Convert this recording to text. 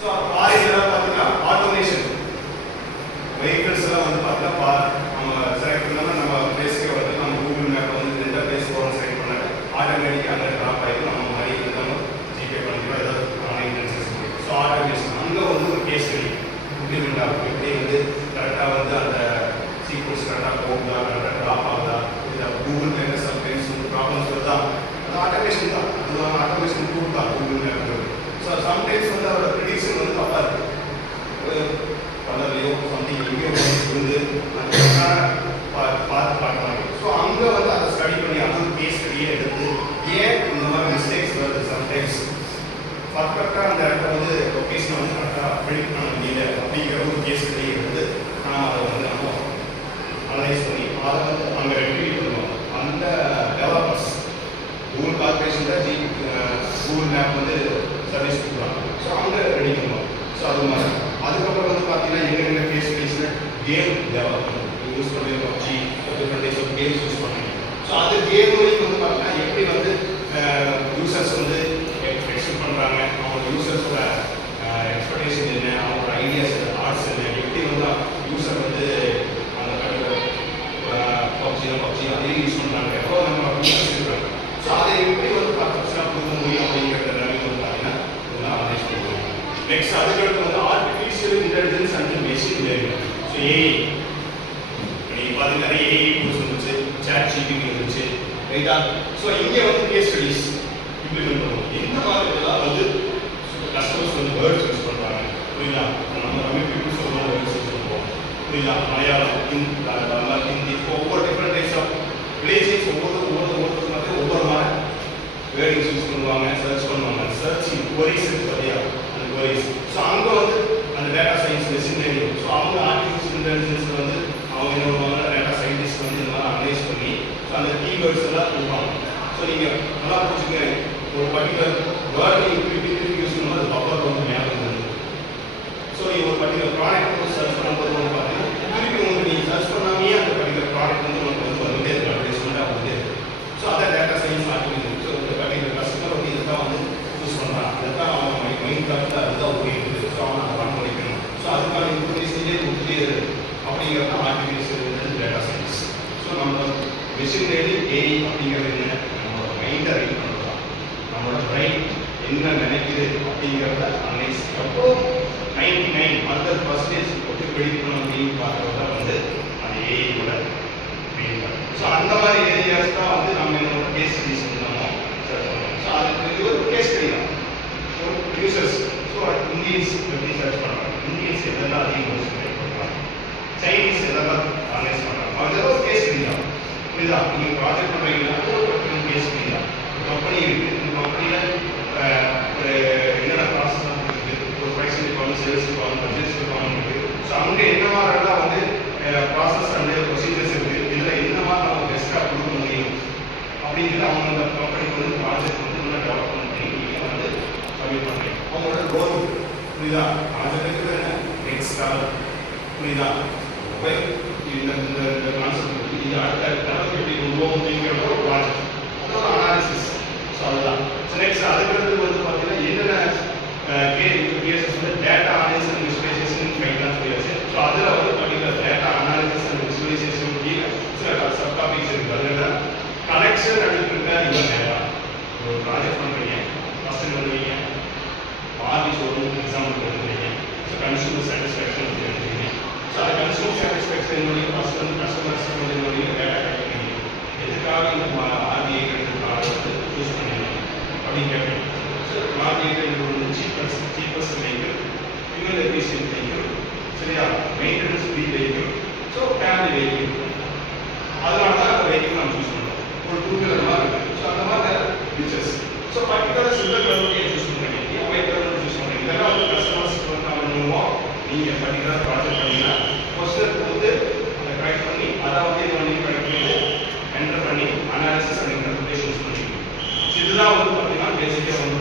So car இதெல்லாம் பார்த்தீங்கன்னா automation vehicles எல்லாம் வந்து பார்த்தீங்கன்னா நம்ம செலக்ட் பண்ணாமல் நம்ம பிளேஸ்க்கே வந்து நம்ம கூகுள் மேப் வந்து எந்த பிளேஸ் போகிறோம் செலக்ட் பண்ணாங்க ஆட்டோமேட்டிக்காக அங்கே ட்ராப் ஆகிடும் நம்ம மணி நம்ம ஜிபே பண்ணிக்கலாம் ஏதாவது ஆன்லைன் ட்ரான்சாக்ஷன் பண்ணிக்கலாம். ஸோ ஆட்டோமேஷன் அங்கே வந்து ஒரு கேஸ் ஸ்டடி இம்ப்ளிமெண்ட் ஆகும். எப்படி வந்து கரெக்டாக வந்து அந்த சீக்வன்ஸ் கரெக்டாக போகுதா கரெக்டாக ட்ராப் ஆகுதா இல்லை கூகுள் மேப் சம்டைம்ஸ் வந்து ப்ராப்ளம்ஸ் வருதா அது ஆட்டோமேஷன் தான். அதுதான் ஆட்டோமேஷன் டூல் தான் கூகுள் மேப். ஸோ சம்டைம்ஸ் வந்து அதோட ப்ரிடிக்ஷன் வந்து தப்பாக இருக்குது. பல்லவியோ சம்திங் எங்கேயோ வந்து பார்க்கலாம். ஸோ அங்கே வந்து அதை ஸ்டடி பண்ணி அது ஒரு கேஸ் ஸ்டடியை எடுத்து ஏன் இந்த மாதிரி மிஸ்டேக்ஸ் வருது சம்டைம்ஸ் பர்ஃபெக்டாக அந்த இடத்துல வந்து லொக்கேஷனை வந்து கரெக்டாக ப்ரிடிக்ட் பண்ண முடியல அப்படிங்கிற ஒரு கேஸ் ஸ்டடியை எடுத்து அதை வந்து நம்ம அனலைஸ் பண்ணி அதை வந்து அங்கே ரெடி பண்ணுவோம். அந்த டெவலப்பர்ஸ் கூகுள் கார்பரேஷன் தான் கூகுள் மேப் வந்து சர்வீஸ் கொடுக்குறாங்க. ஸோ அங்கே ரெடி பண்ணுவோம். ஸோ அது மாதிரி அதுக்கப்புறம் வந்து பார்த்தீங்கன்னா எங்கெங்க கேஸ் ஸ்டடிஸில் கேம் டெவலப்மெண்ட் யூஸ் பண்ணி PUBG different types of games use பண்ணுறீங்க. ஸோ அது கேம்லையும் வந்து பார்த்தீங்கன்னா எப்படி வந்து யூசர்ஸ் வந்து எக்ஸ்பெக்ட் பண்ணுறாங்க, அவங்க யூசர்ஸோட எக்ஸ்பெக்டேஷன் என்ன, அவங்களோட ஐடியாஸ் ஆர்ட்ஸ் என்ன, எப்படி வந்து யூசர் வந்து அந்த பப்ஜி அதே யூஸ் பண்ணுறாங்க, எவ்வளோ நம்ம யூசர்ஸ் இருக்கிறாங்க. ஸோ அதை எப்படி வந்து பர்ஃபெக்ஷனாக கொடுக்க முடியும் அப்படிங்கிறத எல்லாமே வந்து பார்த்தீங்கன்னா இதெல்லாம் அனலைஸ் பண்ணுவாங்க. நெக்ஸ்ட் அதுக்கடுத்து வந்து artificial intelligence and machine learning. So AI நீங்கள் பார்த்து நிறைய ஏஐ டூல்ஸ் வந்துச்சு, சாட் ஜிபிடி வந்துச்சு, ரைட்டா. ஸோ இங்கே வந்து கேஸ் ஸ்டடிஸ் இம்ப்ளிமெண்ட் பண்ணுவோம். எந்த மாதிரி இதெல்லாம் வந்து கஸ்டமர்ஸ் வந்து வேர்ட்ஸ் யூஸ் பண்ணுறாங்க, புரியுதா. நம்ம தமிழ் பீப்புள்ஸ் வந்து வேர்ட்ஸ் யூஸ் பண்ணுவோம், புரியுதா. மலையாளம், ஹிந்தி, ஒவ்வொரு டிஃப்ரெண்ட் டைப்ஸ் ஆஃப் வில்லேஜஸ் ஒவ்வொருத்தருக்கு வந்து ஒவ்வொரு மாதிரி வேர்டிங்ஸ் யூஸ் பண்ணுவாங்க, சர்ச் பண்ணுவாங்க. சர்ச்சிங் கொரிஸ் இருக்கு பார்த்தியா, அந்த கொரிஸ். ஸோ அங்கே வந்து அந்த data science machine learning. So அவங்க ஆர்டிஃபிஷியல் இன்டெலிஜென்ஸ் வந்து அவங்க என்ன பண்ணுவாங்க, டேட்டா சயின்டிஸ்ட் வந்து இந்த மாதிரி அனலைஸ் பண்ணி ஸோ அந்த கீவேர்ட்ஸ் எல்லாம் கொடுப்பாங்க. ஸோ நீங்கள் நல்லா புரிஞ்சுங்க, ஒரு பர்டிகுலர் வேர்டு நீங்கள் திருப்பி யூஸ் பண்ணும்போது அது பஃபர் வந்து ஞாபகம் வருது. ஸோ நீங்கள் ஒரு பர்டிகுலர் ப்ராடக்ட் வந்து சர்ச் பண்ணும்போது வந்து பார்த்தீங்கன்னா திருப்பி உங்களுக்கு நீங்கள் சர்ச் பண்ணாமே அந்த பர்டிகுலர் ப்ராடக்ட் வந்து உங்களுக்கு வந்து வந்துட்டே இருக்கு, அட்வர்டைஸ்மெண்ட்டாக வந்துட்டே இருக்கு. ஸோ அதை டேட்டா சயின்ஸ் ஆர்டிஃபிஷியல். ஸோ இந்த பர்டிகுலர் கஸ்டமர் வந்து இதை தான் வந்து யூஸ் பண்ணுறான், இதை தான் அவங்க மைண்ட் காட்டில் அதுதான் ஓகே இருக்குது. ஸோ அவங்க அதை பண்ண முடிக்கணும். ஸோ அதுக்கான இன்ஃபர்மேஷனே கொடுத்துட்டே இருக்கு அப்படிங்கிறது தான் ஆர்டிஃபிஷியல் டேட்டா சயின்ஸ். ஸோ நம்ம மெஷின் லேர்னிங் ஏஐ அப்படிங்கிறது என்ன, நம்மளோட மைண்டை ரைட் பண்ணுறோம், நம்மளோட பிரைன் என்ன நினைக்குது அப்படிங்கிறத அனலைஸ் அப்போ 99% எப்படி ப்ரெடிக்ட் பண்ண முடியும் பார்க்கறது தான் வந்து அந்த ஏஐயோட மெயின். ஸோ அந்த மாதிரி ஏரியாஸ் தான் வந்து நம்ம என்னோட கேஸ் ஸ்டடிஸ் வந்து நம்ம சர்ச் பண்ணுவோம். ஸோ அதுக்கு இது ஒரு கேஸ் ஸ்டடி தான். ஸோ யூசர்ஸ் ஸோ இந்தியன்ஸ் எப்படி சர்ச் பண்ணுறாங்க, இந்தியன்ஸ் எதெல்லாம் அதிகம் செலக்ட் பண்ணுறாங்க, சைனீஸ் எதெல்லாம் அனலைஸ் பண்ணுறாங்க, அதெல்லாம் ஒரு கேஸ் ஸ்டடி தான். புரியுதா. நீங்கள் ப்ராஜெக்ட் பண்ணுறீங்கன்னா ஒரு கேஸ் ஸ்டடி தான். கம்பெனி இருக்குது, இந்த கம்பெனியில் ஒரு என்னென்ன ப்ராசஸ் இருக்குது, ஒரு price department, sales department, budgets department இருக்குது. ஸோ அங்கே என்ன மாதிரிலாம் வந்து ப்ராசஸ் அண்ட் ப்ரொசீஜர்ஸ் இருக்குது, இதில் என்ன மாதிரி நம்ம பெஸ்ட்டாக கொடுக்க முடியும் அப்படிங்கிறது அவங்க அந்த கம்பெனிக்கு வந்து ப்ராஜெக்ட் வந்து இன்னும் டெவலப்மெண்ட் பண்ணி நீங்கள் வந்து சப்மிட் பண்ணுறீங்க. அவங்களோட கோல் புரியுதா. ப்ராஜெக்ட் என்ன எக்ஸ்ட்ரா புரியுதா. இந்த கான்செப்ட் இது அடுத்த எப்படி உருவம் அப்படிங்கிற ஒரு ப்ராஜெக்ட், அதோட அனாலிசிஸ். ஸோ அதுதான். ஸோ நெக்ஸ்ட் அதுக்கடுத்து வந்து பார்த்தீங்கன்னா என்னென்ன கேசஸ் வந்து டேட்டா அனாலிசிஸ் அண்ட் விசுவலைசேஷன் ஃபைல்லாம் சொல்லியாச்சு. ஸோ அதில் வந்து particular data analysis and visualisation சில சப் டாபிக்ஸ் இருக்குது. அதில் collection and prepare your data. ஒரு ப்ராஜெக்ட் பண்ணுறீங்க, ஃபஸ்ட்டு பண்ணுவீங்க ஆர்டி ஷோரூம் எக்ஸாம்பிள் எடுத்துக்கிறீங்க. ஸோ கன்சூமர் சாட்டிஸ்ஃபேக்ஷன் எடுத்துக்கிறீங்க. ஸோ அது கன்சூமர் சாட்டிஸ்ஃபேக்ஷனுடைய ஃபஸ்ட் வந்து கஸ்டமர்ஸ் வந்து டேட்டா கிடைக்கிறீங்க. எதுக்காக இந்த ஆர்டிஐ வந்து சூஸ் பண்ணீங்க அப்படின்னு கேட்குறீங்க. ஸோ ஆர்டிஐ வந்து cheapest vehicle, fuel efficient vehicle, சரியா, maintenance free vehicle, so family vehicle. அதனால தான் அந்த வெஹிக்கிள் நம்ம சூஸ் பண்ணுறோம். ஒரு டூ வீலர் மாதிரி இருக்குது. ஸோ அந்த மாதிரி ஃபீச்சர்ஸ். ஸோ பர்டிகுலர் சில்வர் கலருக்கு ஏன் சூஸ் பண்ணுறீங்க, ஏன் ஒயிட் கலருக்கு சூஸ் பண்ணுறீங்க, இதெல்லாம் வந்து கஸ்டமர்ஸ்க்கு வந்து நம்ம பண்ணுவோம். நீங்கள் பர்டிகுலர் ப்ராஜெக்ட் பண்ணிங்கன்னா ஃபர்ஸ்ட் வந்து அதை கரெக்ட் பண்ணி அதை வந்து இது பண்ணி கரெக்ட் பண்ணி என்டர் பண்ணி அனாலிசிஸ் அண்ட் இன்டர்பிரேஷன்ஸ் பண்ணி இதுதான் வந்து பார்த்தீங்கன்னா பேசிக்காக வந்து